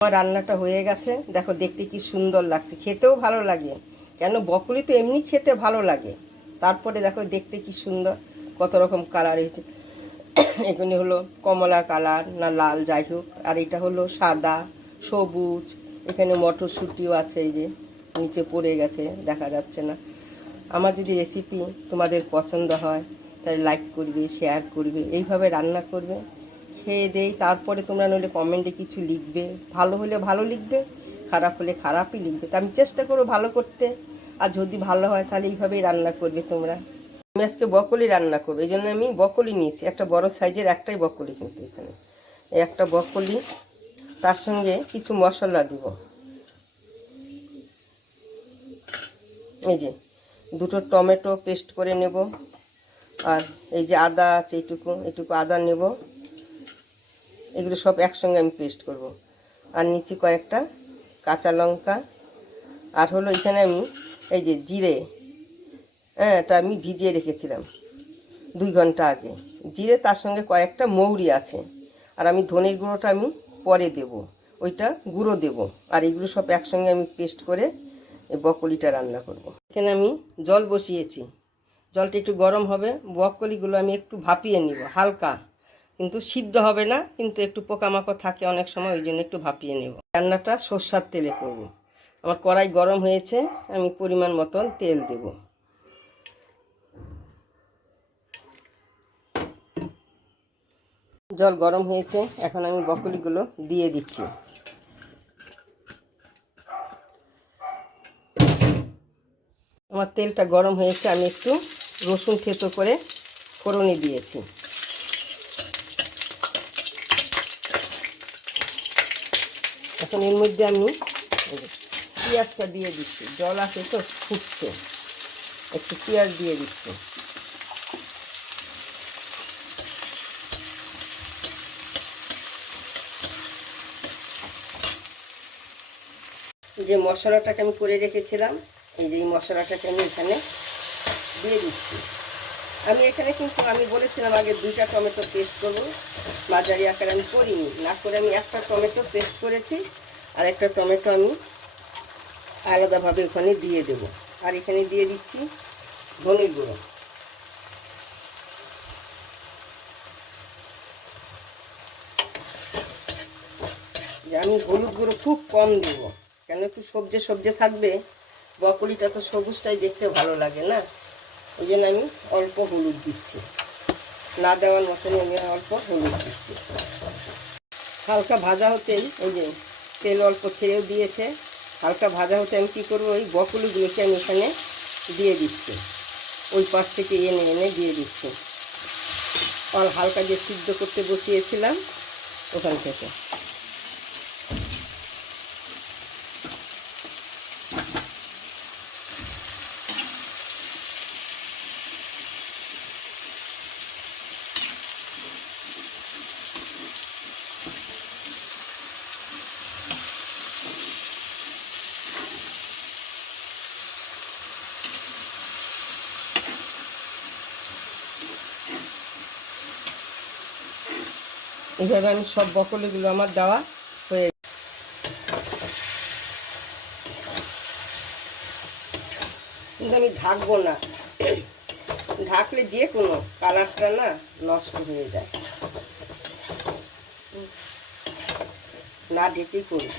আমার রান্নাটা হয়ে গেছে। দেখো, দেখতে কি সুন্দর লাগছে। খেতেও ভালো লাগে। কেন? বকলি তো এমনি খেতে ভালো লাগে। তারপরে দেখো, দেখতে কি সুন্দর, কত রকম কালার হয়েছে এগুলি হলো কমলা কালার না লাল, যাই হোক। আর এটা হলো সাদা, সবুজ। এখানে মটরশুঁটিও আছে এই যে, নিচে পড়ে গেছে, দেখা যাচ্ছে না। আমার যদি রেসিপি তোমাদের পছন্দ হয়, তাহলে লাইক করবে শেয়ার করবে, এইভাবে রান্না করবে। খেয়ে দেই, তারপরে তোমরা নইলে কমেন্টে কিছু লিখবে। ভালো হলে ভালো লিখবে, খারাপ হলে খারাপই লিখবে। তা আমি চেষ্টা করব ভালো করতে। আর যদি ভালো হয় তাহলে এইভাবেই রান্না করবে তোমরা। আমি আজকে বকলি রান্না করব, এই জন্য আমি বকলি নিয়েছি। একটা বড় সাইজের একটাই বকলি কিন্তু এখানে। একটা বকলি, তার সঙ্গে কিছু মশলা দিব। এই যে, দুটো টমেটো পেস্ট করে নেব। আর এই যে আদা আছে এইটুকু এইটুকু আদা নেব। এগুলো সব একসঙ্গে আমি পেস্ট করব। আর নিচে কয়েকটা কাঁচা লঙ্কা। আর হলো এখানে আমি এই যে জিরে হ্যাঁ এটা আমি ভিজিয়ে রেখেছিলাম দুই ঘণ্টা আগে। জিরে তার সঙ্গে কয়েকটা মৌরি আছে। আর আমি ধনের গুঁড়োটা আমি পরে দেব। ওইটা গুঁড়ো দেব। আর এগুলো সব একসঙ্গে আমি পেস্ট করে বকলিটা রান্না করব। এখানে আমি জল বসিয়েছি। জলটা একটু গরম হবে। বকলিগুলো আমি একটু ভাপিয়ে নিব, হালকা। কিন্তু সিদ্ধ হবে না, কিন্তু একটু পোকামাকড় থাকে অনেক সময়, ওই জন্য একটু ভাপিয়ে নেব। রান্নাটা সর্ষার তেলে করব। আমার কড়াই গরম হয়েছে, আমি পরিমাণ মতন তেল দেব। জল গরম হয়েছে, এখন আমি বকলিগুলো দিয়ে দিচ্ছি। আমার তেলটা গরম হয়েছে, আমি একটু রসুন থেতো করে ফোড়নে দিয়েছি। এখন এর মধ্যে আমি পেঁয়াজটা দিয়ে দিচ্ছি। জল আছে তো, ফুটছে। একটু পেঁয়াজ দিয়ে দিচ্ছি। যে মশলাটাকে আমি করে রেখেছিলাম, এই যে এই মশলাটাকে আমি এখানে দিয়ে দিচ্ছি। আমি এখানে কিন্তু, আমি বলেছিলাম আগে দুইটা টমেটো পেস্ট করব। মাঝারি আকারে আমি করিনি। না করে আমি একটা টমেটো পেস্ট করেছি। আর একটা টমেটো আমি আলাদাভাবে ওখানে দিয়ে দেব। আর এখানে দিয়ে দিচ্ছি ধনের গুঁড়ো। আমি হলুদ গুঁড়ো খুব কম দেব। কেন একটু সবজি সবজি থাকবে, বকলিটা তো সবুজটাই দেখতে ভালো লাগে না? ওই জন্য আমি অল্প হলুদ দিচ্ছি। না দেওয়ার মতনই আমি অল্প হলুদ দিচ্ছি। হালকা ভাজা হতেই এই যে তেল অল্প ছেড়েও দিয়েছে। হালকা ভাজা হতে আমি কী করব? ওই বকুলিগুলোকে আমি এখানে দিয়ে দিচ্ছি। ওই পাশ থেকে এনে এনে দিয়ে দিচ্ছি। আর হালকা যে সিদ্ধ করতে বসিয়েছিলাম, ওখান থেকে। এইভাবে আমি সব বকলিগুলো আমার দেওয়া হয়ে কিন্তু আমি ঢাকবো না। ঢাকলে যে কোনো কালারটা না নষ্ট হয়ে যায়। না ঢেকেই করব।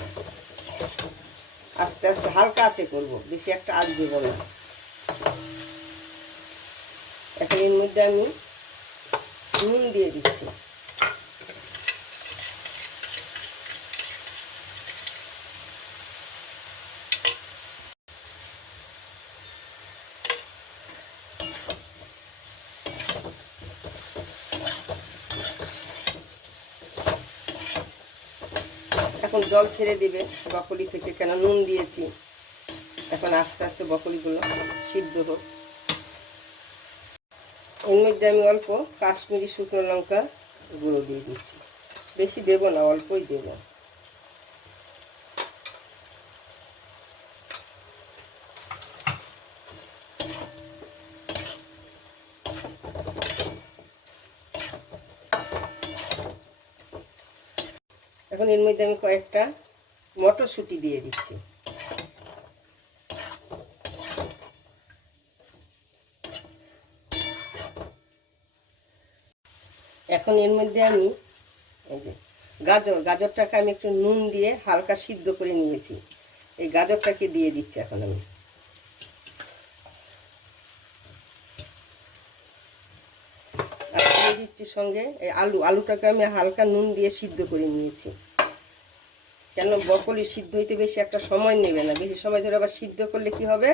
আস্তে আস্তে হালকা আছে করব, বেশি একটা আজ দেবো না। এখন এর মধ্যে আমি নুন দিয়ে দিচ্ছি। এখন জল ছেড়ে দিবে, বকলি থেকে কেন? নুন দিয়েছি। এখন আস্তে আস্তে বকলিগুলো সিদ্ধ হোক। এর মধ্যে আমি অল্প কাশ্মীরি শুকনো লঙ্কা গুঁড়ো দিয়ে দিচ্ছি। বেশি দেব না, অল্পই দেব। এখন এর মধ্যে আমি কয়েকটা মটরশুঁটি দিয়ে দিচ্ছি। এখন এর মধ্যে আমি এই যে গাজর, গাজরটাকে আমি একটু নুন দিয়ে হালকা সিদ্ধ করে নিয়েছি। এই গাজরটাকে দিয়ে দিচ্ছি এখন আমি। দিচ্ছি সঙ্গে এই আলু, আলুটাকে আমি হালকা নুন দিয়ে সিদ্ধ করে নিয়েছি। কেন বকলি সিদ্ধ হইতে বেশি একটা সময় নেবে না? বেশি সময় ধরে আবার সিদ্ধ করলে কি হবে?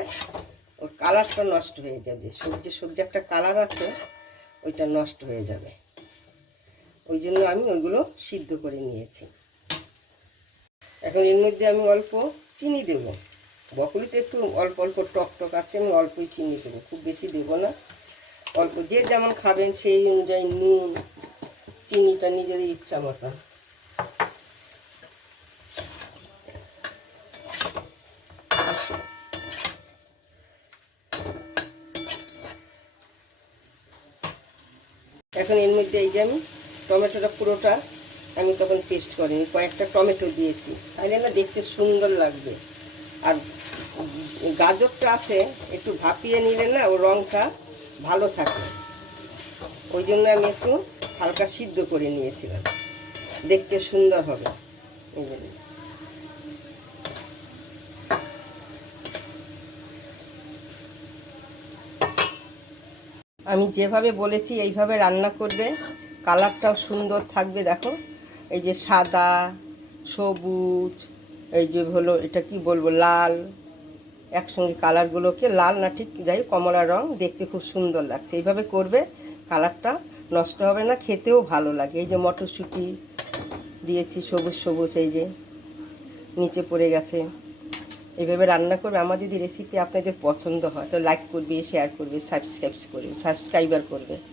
ওর কালারটা নষ্ট হয়ে যাবে। সবজি সবজি একটা কালার আছে, ওইটা নষ্ট হয়ে যাবে। ওই জন্য আমি ওইগুলো সিদ্ধ করে নিয়েছি। এখন এর মধ্যে আমি অল্প চিনি দেব। বকলিতে একটু অল্প অল্প টক টক আছে, আমি অল্পই চিনি দেবো। খুব বেশি দেবো না। অল্প যে যেমন খাবেন সেই অনুযায়ী নুন, চিনিটা নিজেরই ইচ্ছা মতো এখন এর মধ্যে এই যে আমি টমেটোটা পুরোটা আমি তখন পেস্ট করিনি, কয়েকটা টমেটো দিয়েছি। তাহলে না দেখতে সুন্দর লাগবে। আর গাজরটা আছে, একটু ভাপিয়ে নিলে না ও রঙটা ভালো থাকে। ওই জন্য আমি একটু হালকা সিদ্ধ করে নিয়েছিলাম। দেখতে সুন্দর হবে। এই আমি যেভাবে বলেছি, এইভাবে রান্না করবে। কালারটাও সুন্দর থাকবে, দেখো। এই যে সাদা, সবুজ, এই যে হলো, এটা কি বলব, লাল। একসঙ্গে কালারগুলোকে, লাল না ঠিক, যাই কমলা রং, দেখতে খুব সুন্দর লাগছে। এইভাবে করবে, কালারটা নষ্ট হবে না, খেতেও ভালো লাগে। এই যে মটরশুঁটি দিয়েছি, সবুজ সবুজ, এই যে নিচে পড়ে গেছে। এইভাবে রান্না করবে। আমার যদি রেসিপি আপনাদের পছন্দ হয়, তো লাইক করবে শেয়ার করবে সাবস্ক্রাইব করবে সাবস্ক্রাইবার করবে।